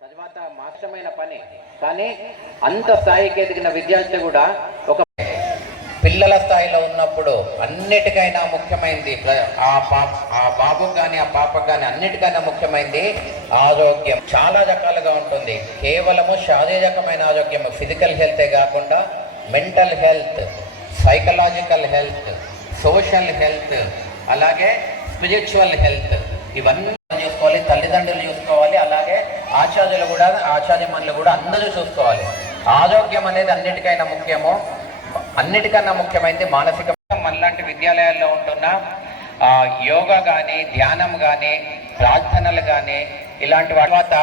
చదివాత మాత్రమైన పని, కానీ అంత స్థాయికి ఎదిగిన విద్యార్థి కూడా ఒక పిల్లల స్థాయిలో ఉన్నప్పుడు అన్నిటికైనా ముఖ్యమైనది ఆ బాబుకు కానీ ఆ పాపకు కానీ అన్నిటికైనా ముఖ్యమైనది ఆరోగ్యం. చాలా రకాలుగా ఉంటుంది. కేవలము శారీరకమైన ఆరోగ్యం, ఫిజికల్ హెల్తే కాకుండా mental health, psychological health, social health, అలాగే స్పిరిచువల్ హెల్త్, ఇవన్నీ చూసుకోవాలి. తల్లిదండ్రులు చూసుకోవాలి, అలాగే ఆచార్యమణులు కూడా అందరూ చూసుకోవాలి. ఆరోగ్యం అనేది అన్నిటికైనా ముఖ్యము. అన్నిటికన్నా ముఖ్యమైనది మానసిక. మనలాంటి విద్యాలయాల్లో ఉంటున్న యోగా కానీ, ధ్యానం కానీ, ప్రార్థనలు కానీ ఇలాంటి తర్వాత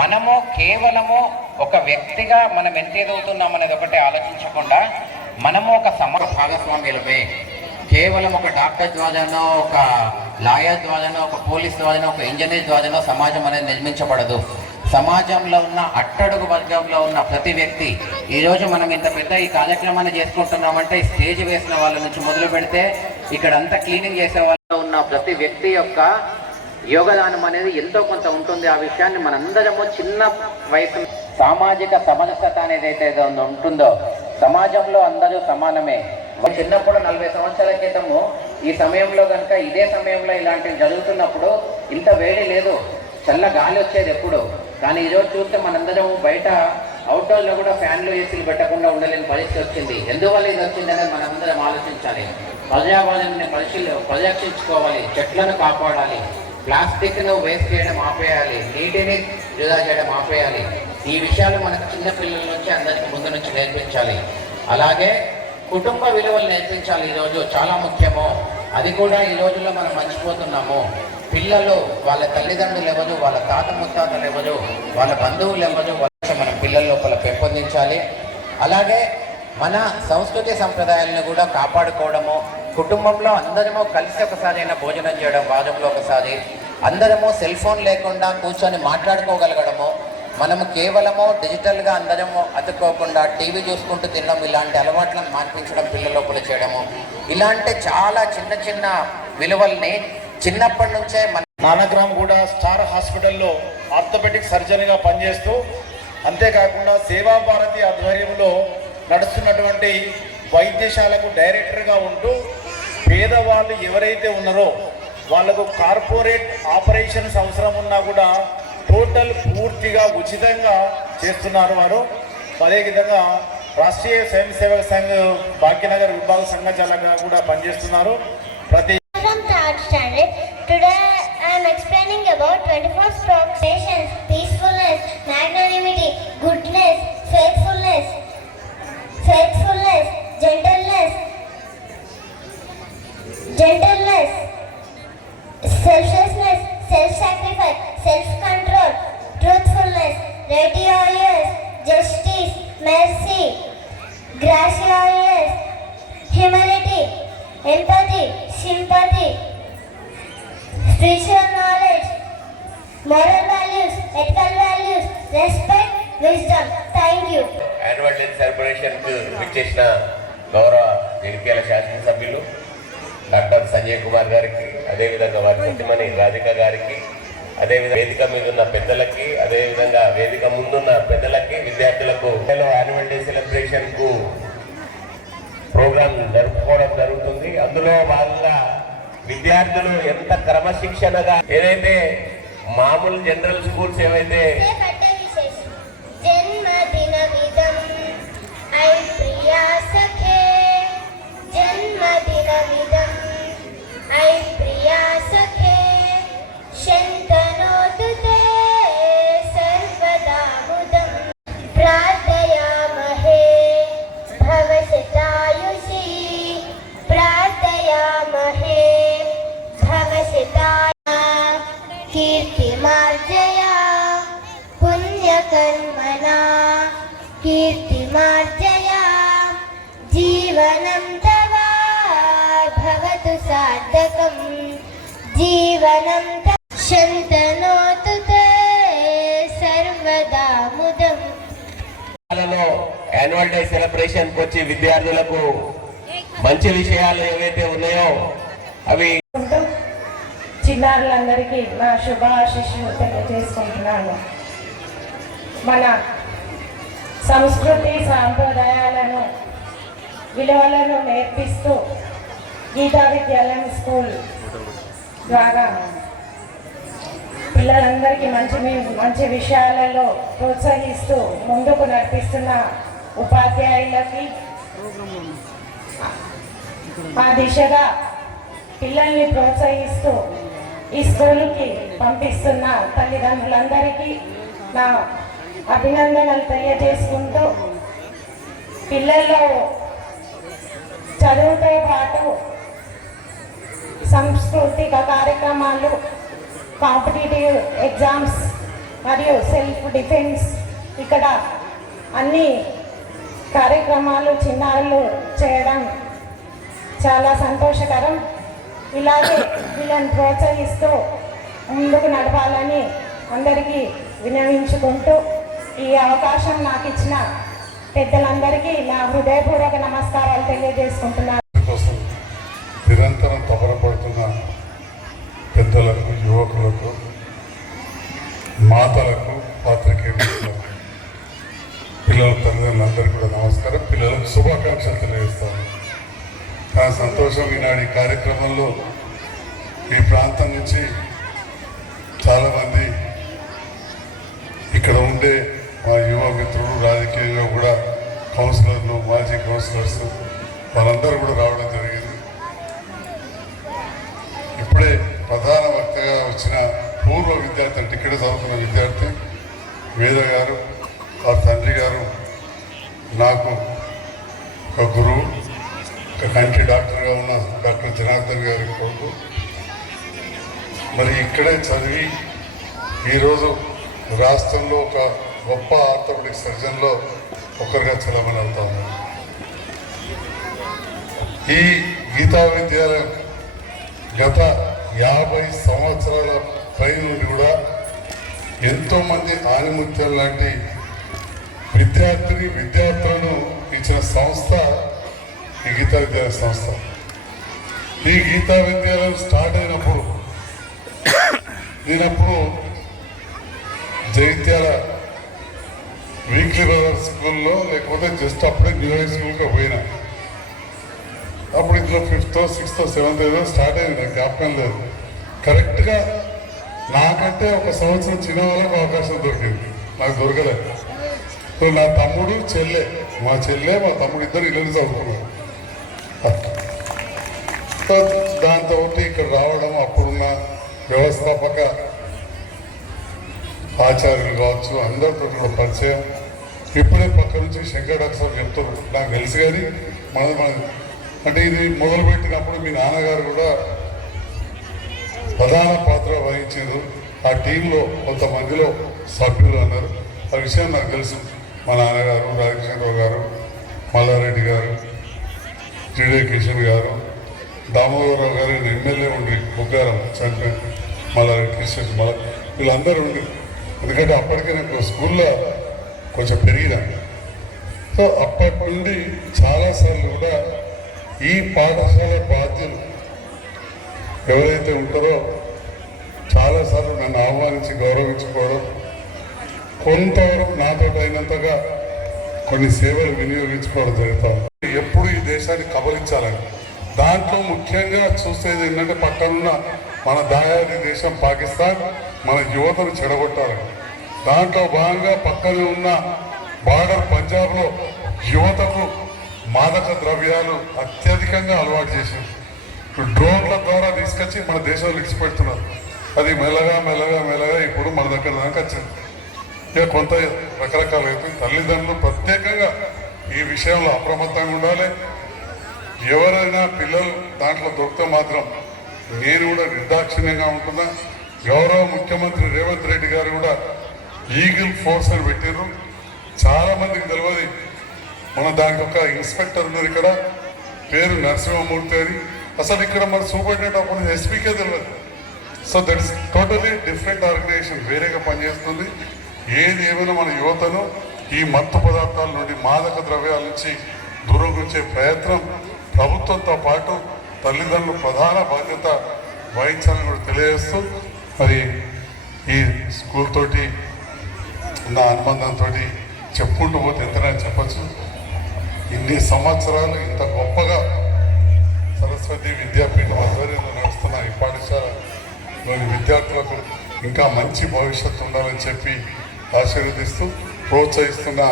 మనము కేవలము ఒక వ్యక్తిగా మనం ఎంత ఎదుగుతున్నాం అనేది ఒకటే ఆలోచించకుండా మనము ఒక భాగస్వామ్యులమే. కేవలం ఒక డాక్టర్ ద్వారానో, ఒక లాయర్ ద్వారానో, ఒక పోలీస్ ద్వారానో, ఒక ఇంజనీర్ ద్వారానో సమాజం అనేది నిర్మించబడదు. సమాజంలో ఉన్న అట్టడుగు వర్గంలో ఉన్న ప్రతి వ్యక్తి, ఈరోజు మనం ఇంత పెద్ద ఈ కార్యక్రమాన్ని చేసుకుంటున్నామంటే ఈ స్టేజ్ వేసిన వాళ్ళ నుంచి మొదలు పెడితే ఇక్కడ అంతా క్లీనింగ్ చేసే వాళ్ళు ఉన్న ప్రతి వ్యక్తి యొక్క యోగదానం అనేది ఎంతో కొంత ఉంటుంది. ఆ విషయాన్ని మనందరము చిన్న వయసు సామాజిక సమరసత అనేది అయితే ఉంటుందో, సమాజంలో అందరూ సమానమే. చిన్నప్పుడు 40 సంవత్సరాల క్రితము ఈ సమయంలో కనుక ఇదే సమయంలో ఇలాంటివి జరుగుతున్నప్పుడు ఇంత వేడి లేదు, చల్ల గాలి వచ్చేది ఎప్పుడు. కానీ ఈరోజు చూస్తే మనందరం బయట అవుట్డోర్లో కూడా ఫ్యాన్లు ఏసీలు పెట్టకుండా ఉండలేని పరిస్థితి వచ్చింది. ఎందువల్ల ఇది వచ్చిందనేది మనందరం ఆలోచించాలి. పర్యావరణాన్ని పరిరక్షించుకోవాలి, చెట్లను కాపాడాలి, ప్లాస్టిక్ను వేస్ట్ చేయడం ఆపేయాలి, నీటిని వృధా చేయడం ఆపేయాలి. ఈ విషయాలు మనకు చిన్నపిల్లల నుంచి అందరికీ ముందు నుంచి నేర్పించాలి. అలాగే కుటుంబ విలువలు నేర్పించాలి. ఈరోజు చాలా ముఖ్యము. అది కూడా ఈ రోజుల్లో మనం మర్చిపోతున్నాము. పిల్లలు వాళ్ళ తల్లిదండ్రులు ఎవరు, వాళ్ళ తాత ముత్తాతలు ఎవరు, వాళ్ళ బంధువులు ఎవరు, మన పిల్లల లోపల పెంపొందించాలి. అలాగే మన సంస్కృతి సంప్రదాయాలను కూడా కాపాడుకోవడము, కుటుంబంలో అందరము కలిసి ఒకసారి అయినా భోజనం చేయడం, వారంలో ఒకసారి అందరము సెల్ ఫోన్ లేకుండా కూర్చొని మాట్లాడుకోగలగడము, మనము కేవలము డిజిటల్గా అందరము అతుక్కోకుండా టీవీ చూసుకుంటూ తినడం, ఇలాంటి అలవాట్లను మార్పించడం, పిల్లల లోపల చేయడము, ఇలాంటి చాలా చిన్న చిన్న విలువల్ని చిన్నప్పటి నుంచే మన నానగ్రామ్ కూడా స్టార్ హాస్పిటల్లో ఆర్థోపెడిక్ సర్జన్గా పనిచేస్తూ, అంతేకాకుండా సేవా భారతి ఆధ్వర్యంలో నడుస్తున్నటువంటి వైద్యశాలకు డైరెక్టర్గా ఉంటూ పేదవాళ్ళు ఎవరైతే ఉన్నారో వాళ్ళకు కార్పొరేట్ ఆపరేషన్స్ అవసరం ఉన్నా కూడా టోటల్ పూర్తిగా ఉచితంగా చేస్తున్నారు వారు. అదేవిధంగా రాష్ట్రీయ స్వయం సేవక సంఘ్ భాగ్యనగర్ విభాగ సంఘచాలకుగా కూడా పనిచేస్తున్నారు. ప్రతి Today I am explaining about 24 strokes: patience, peacefulness, magnanimity, goodness, faithfulness, gentleness, selflessness, self-sacrifice, self-control, truthfulness, righteousness, justice, mercy, graciousness, humility, empathy, sympathy, spiritual knowledge, moral values, ethical values, respect, wisdom. Thank you. Annual day సెలబ్రేషన్కు విచ్చేసిన గౌరవ జగిత్యాల శాసనసభ్యులు doctor Sanjay Kumar గారికి, అదేవిధంగా వారి సతీమణి రాధిక గారికి, అదేవిధంగా వేదిక మీద ఉన్న పెద్దలకి, అదేవిధంగా వేదిక ముందున్న పెద్దలకి, విద్యార్థులకు యాన్యువల్ డే సెలబ్రేషన్కు ప్రోగ్రాం జరుపుకోవడం జరుగుతుంది. అందులో భాగంగా విద్యార్థులు ఎంత క్రమశిక్షణగా, ఏదైతే మామూలు జనరల్ స్కూల్స్ ఏవైతే కీర్తిమార్జయా పుణ్యకర్మణా కీర్తిమార్జయా జీవనం తవ భవతు సార్థకం జీవనం శంతనోతు తే సర్వదా ముదం. యాన్యువల్ డే సెలబ్రేషన్కి వచ్చి విద్యార్థులకు మంచి విషయాలు ఏవైతే ఉన్నాయో అవి చిన్నారులందరికీ నా శుభాశిస్సులు తెలియజేసుకుంటున్నాను. మన సంస్కృతి సాంప్రదాయాలను విలువలను నేర్పిస్తూ గీతా విద్యాలయం స్కూల్ ద్వారా పిల్లలందరికీ మంచి విషయాలలో ప్రోత్సహిస్తూ ముందుకు నడిపిస్తున్న ఉపాధ్యాయులకి ఆ దిశగా పిల్లల్ని ప్రోత్సహిస్తూ ఈ స్కూలుకి పంపిస్తున్న తల్లిదండ్రులందరికీ నా అభినందనలు తెలియజేసుకుంటూ పిల్లల్లో చదువుతో పాటు సాంస్కృతిక కార్యక్రమాలు, కాంపిటేటివ్ ఎగ్జామ్స్ మరియు సెల్ఫ్ డిఫెన్స్ ఇక్కడ అన్ని కార్యక్రమాలు చిన్నారులు చేయడం చాలా సంతోషకరం. ఇలాగే వీళ్ళని ప్రోత్సహిస్తూ ముందుకు నడపాలని అందరికీ వినవించుకుంటూ ఈ అవకాశం నాకు ఇచ్చిన పెద్దలందరికీ నా హృదయపూర్వక నమస్కారాలు తెలియజేసుకుంటున్నాను. కోసం నిరంతరం తపనపడుతున్న పెద్దలకు, యువకులకు, మాతలకు, పాత్రికేయులకు, పిల్లల తల్లిదండ్రులందరికీ కూడా నమస్కారం. పిల్లలకు శుభాకాంక్షలు తెలియజేస్తాను. చాలా సంతోషం. ఈనాడు ఈ కార్యక్రమంలో ఈ ప్రాంతం నుంచి చాలామంది ఇక్కడ ఉండే మా యువ మిత్రులు, రాజకీయంగా కూడా కౌన్సిలర్లు, మాజీ కౌన్సిలర్స్ వాళ్ళందరూ కూడా రావడం జరిగింది. ఇప్పుడే ప్రధాన వక్తగా వచ్చిన పూర్వ విద్యార్థి, అంటే ఇక్కడ చదువుతున్న విద్యార్థి వేద గారు, వారి తండ్రి గారు నాకు ఒక గురువు, ఒక కంటి డాక్టర్గా ఉన్న డాక్టర్ జనార్దన్ గారి కొడుకు. మరి ఇక్కడే చదివి ఈరోజు రాష్ట్రంలో ఒక గొప్ప ఆర్థోపెడిక్ సర్జన్లో ఒకరిగా చదవమని అవుతా ఉన్నారు. ఈ గీతా విద్యాలయం గత 50 సంవత్సరాల పై నుండి కూడా ఎంతోమంది ఆనిముత్యం లాంటి విద్యార్థులను ఇచ్చిన సంస్థ ఈ గీతా విద్యాలయ సంస్థ. ఈ గీతా విద్యాలయం స్టార్ట్ అయినప్పుడు నేనప్పుడు జగిత్యాల వీక్లీ బ్రదర్స్ స్కూల్లో, లేకపోతే జస్ట్ అప్పుడే న్యూ హై స్కూల్కి పోయినా. అప్పుడు ఇంట్లో 5th, 6th, 7th ఏదో స్టార్ట్ అయింది, నాకు జ్ఞాపకం లేదు. కరెక్ట్గా నాకంటే ఒక సంవత్సరం చిన్న వాళ్ళకి అవకాశం దొరికింది, నాకు దొరకలేదు. సో నా తమ్ముడు, మా చెల్లె మా తమ్ముడు ఇద్దరు ఇల్లు చదువుకున్నారు. సో దాంతో ఇక్కడ రావడం, అప్పుడున్న వ్యవస్థాపక ఆచార్యులు కావచ్చు, అందరితో కూడా పరిచయం. ఇప్పుడే పక్క నుంచి శంకర్ డాక్టర్ సార్ చెప్తున్నారు, నాకు తెలుసు. కానీ మన అంటే ఇది మొదలుపెట్టినప్పుడు మీ నాన్నగారు కూడా ప్రధాన పాత్ర వహించారు. ఆ టీంలో కొంతమందిలో సభ్యులు అన్నారు. ఆ విషయం నాకు తెలుసు. మా నాన్నగారు, రాజకృష్ణరావు గారు, మల్లారెడ్డి గారు, టీడే కిషన్ గారు, దామోదరరావు గారు, ఎమ్మెల్యే ఉండి బుగ్గారం చనిపోయి, మల్లారెడ్డి కిషన్, వీళ్ళందరూ ఉండి. ఎందుకంటే అప్పటికే నాకు స్కూల్లో కొంచెం పెరిగిన. సో అప్పటి నుండి చాలాసార్లు కూడా ఈ పాఠశాల బాధ్యులు ఎవరైతే ఉంటారో చాలాసార్లు నన్ను ఆహ్వానించి గౌరవించుకోవడం, కొంతవరకు నాతో అయినంతగా కొన్ని సేవలు వినియోగించుకోవడం జరుగుతాం. ఎప్పుడు ఈ దేశాన్ని కబలించాలని, దాంట్లో ముఖ్యంగా చూసేది ఏంటంటే పక్కనున్న మన దాయాది దేశం పాకిస్తాన్ మన యువతను చెడగొట్టాలని. దాంట్లో భాగంగా పక్కనే ఉన్న బార్డర్ పంజాబ్లో యువతకు మాదక ద్రవ్యాలు అత్యధికంగా అలవాటు చేశారు. ఇప్పుడు డ్రోన్ల ద్వారా తీసుకొచ్చి మన దేశంలో ఇచ్చిపెడుతున్నారు. అది మెల్లగా ఇప్పుడు మన దగ్గర దాకా వచ్చింది. ఇక కొంత రకరకాలు అయిపోయి తల్లిదండ్రులు ప్రత్యేకంగా ఈ విషయంలో అప్రమత్తంగా ఉండాలి. ఎవరైనా పిల్లలు దాంట్లో దొరికితే మాత్రం నేను కూడా నిర్దాక్షిణ్యంగా ఉంటున్నా. గౌరవ ముఖ్యమంత్రి రేవంత్ రెడ్డి గారు కూడా ఈగిల్ ఫోర్స్ అని పెట్టారు. చాలా మందికి తెలియదు. మన దానికి ఒక ఇన్స్పెక్టర్ ఉన్నారు ఇక్కడ, పేరు నరసింహమూర్తి అని. అసలు ఇక్కడ మన సూపరింటెండెంట్ అప్పుడు ఎస్పీకే తెలియదు. So that is totally different organization, వేరేగా పనిచేస్తుంది. ఏది ఏమైనా మన యువతను ఈ మత్తు పదార్థాల నుండి, మాదక ద్రవ్యాల నుంచి దూరం ఉంచే ప్రయత్నం ప్రభుత్వంతో పాటు తల్లిదండ్రులు ప్రధాన బాధ్యత వహించాలని కూడా తెలియజేస్తూ, మరి ఈ స్కూల్ తోటి ఉన్న అనుబంధంతో చెప్పుకుంటూ పోతే ఎంతైనా చెప్పచ్చు. ఇన్ని సంవత్సరాలు ఇంత గొప్పగా సరస్వతి విద్యాపీఠం ఆధ్వర్యంలో నడుస్తున్న ఈ పాఠశాలలోని విద్యార్థులకు ఇంకా మంచి భవిష్యత్తు ఉండాలని చెప్పి ఆశీర్వదిస్తూ ప్రోత్సహిస్తున్న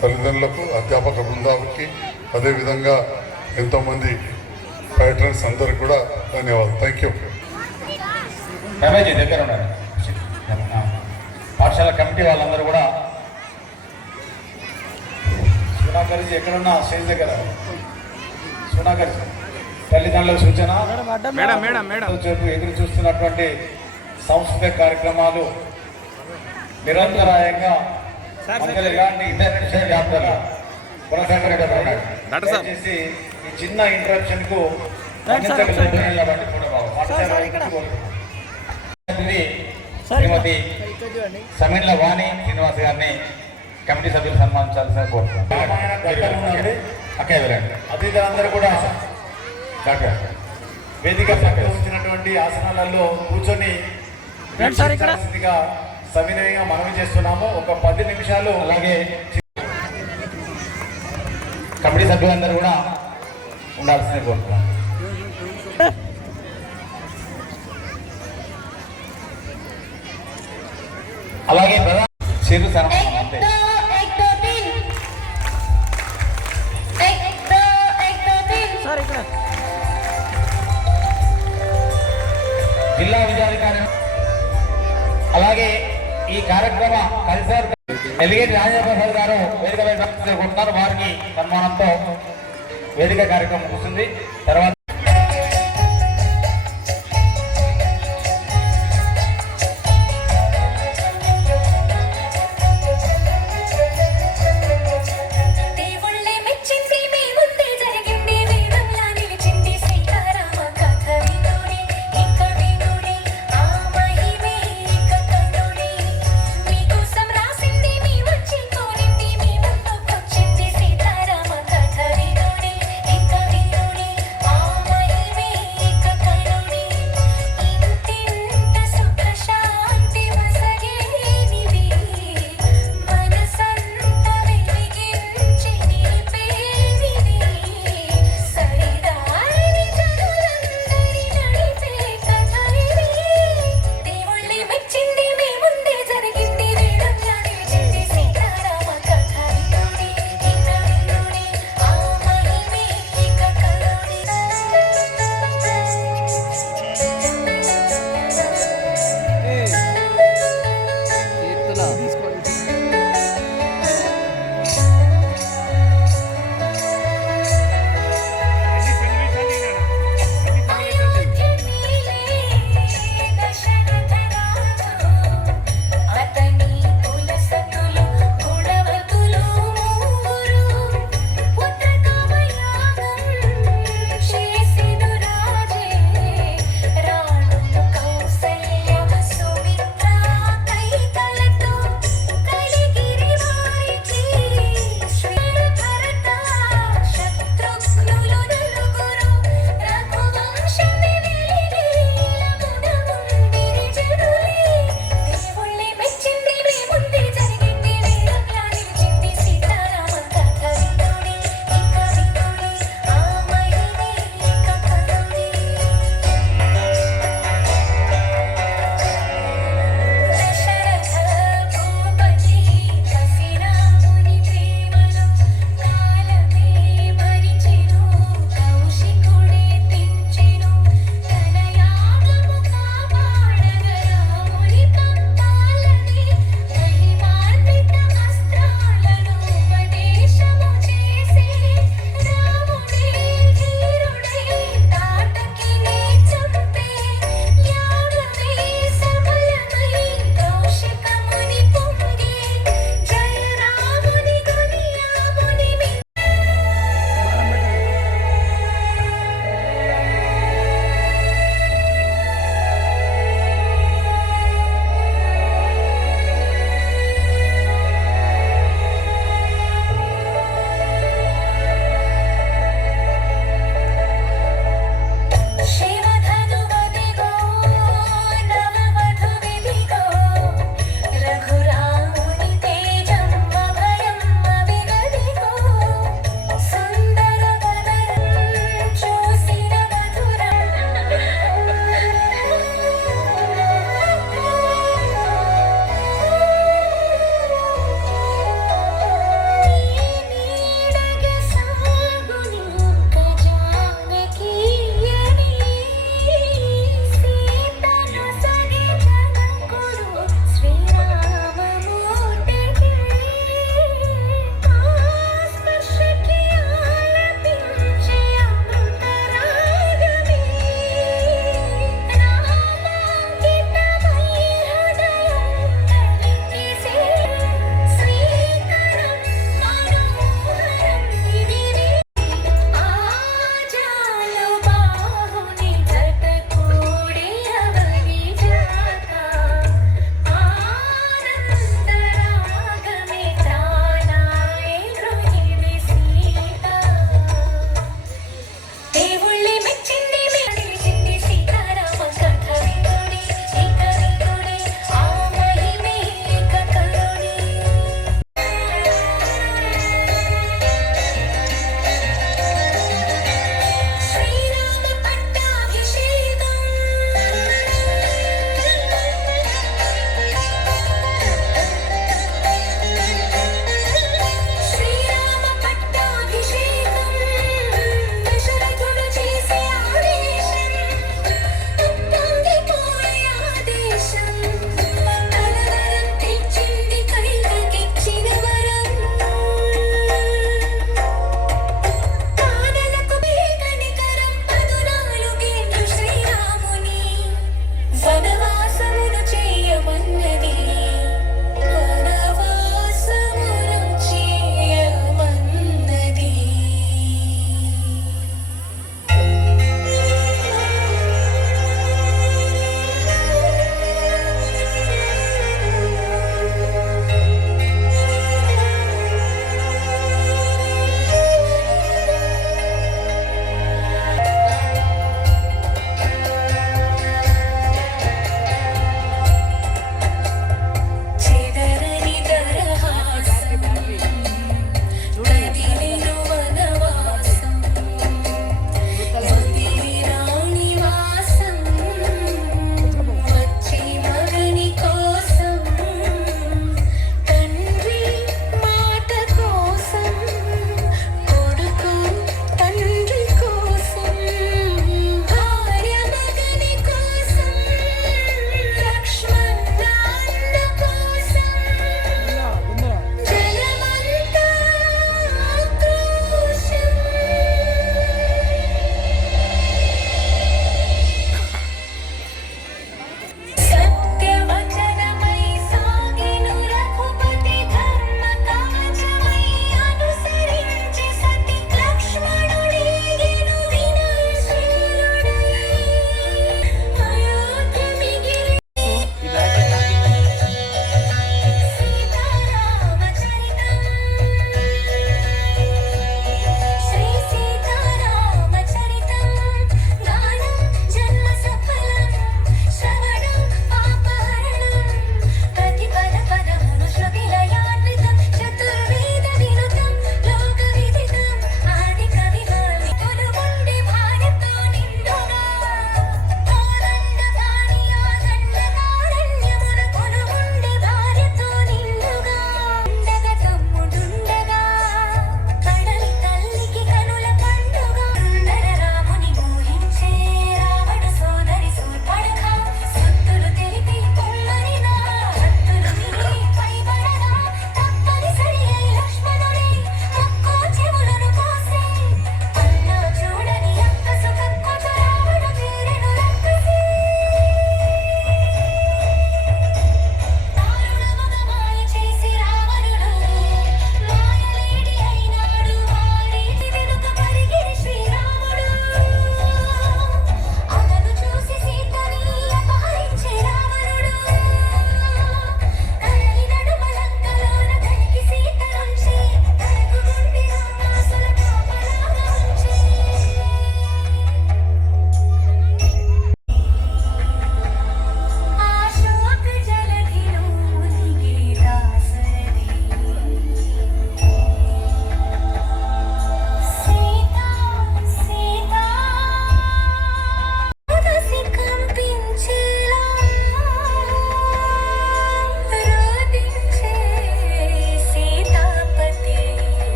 తల్లిదండ్రులకు, అధ్యాపక బృందాలకి, అదేవిధంగా ఎంతోమంది ప్యాట్రన్స్ అందరికి కూడా ధన్యవాదాలు. Thank you. రమేష్ దగ్గర ఉన్నారు. పాఠశాల కమిటీ వాళ్ళందరూ కూడా సునాకర్జీ ఎక్కడున్నా స్టేజ్ దగ్గర సునాకర్జీ తల్లిదండ్రుల సూచన చెప్పు ఎదురు చూస్తున్నటువంటి సాంస్కృతిక కార్యక్రమాలు నిరంతరాయంగా ఇలాంటి ఇంటర్నేషనల్ వ్యాప్తంగా కొనసాగేసి ఈ చిన్న ఇంటరప్షన్ కు శ్రీమతి సమీర్ల వాణి శ్రీనివాస్ గారిని కమిటీ సభ్యులు సన్మానించాల్సిన కోరుతున్నాను. అతిథులందరూ కూడా వేదిక ఉంచినటువంటి ఆసనాలలో కూర్చొని సవినయంగా మనవి చేస్తున్నాము. ఒక 10 నిమిషాలు అలాగే కమిటీ సభ్యులందరూ కూడా ఉండాల్సిన కోరుతున్నాం. అలాగే చిరు సన్మానం అంతే. జిల్లా విద్యాధికారి అలాగే ఈ కార్యక్రమ కల్చర్ ఎలిగేట్ రాజప్రసాద్ గారు వేదిక ఉంటున్నారు. వారికి సన్మానంతో వేదిక కార్యక్రమం ముగుస్తుంది. తర్వాత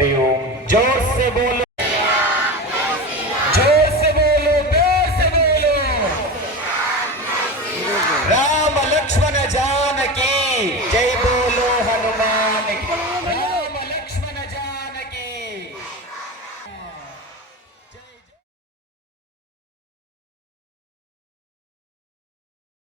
हरिओम जोर से बोलो।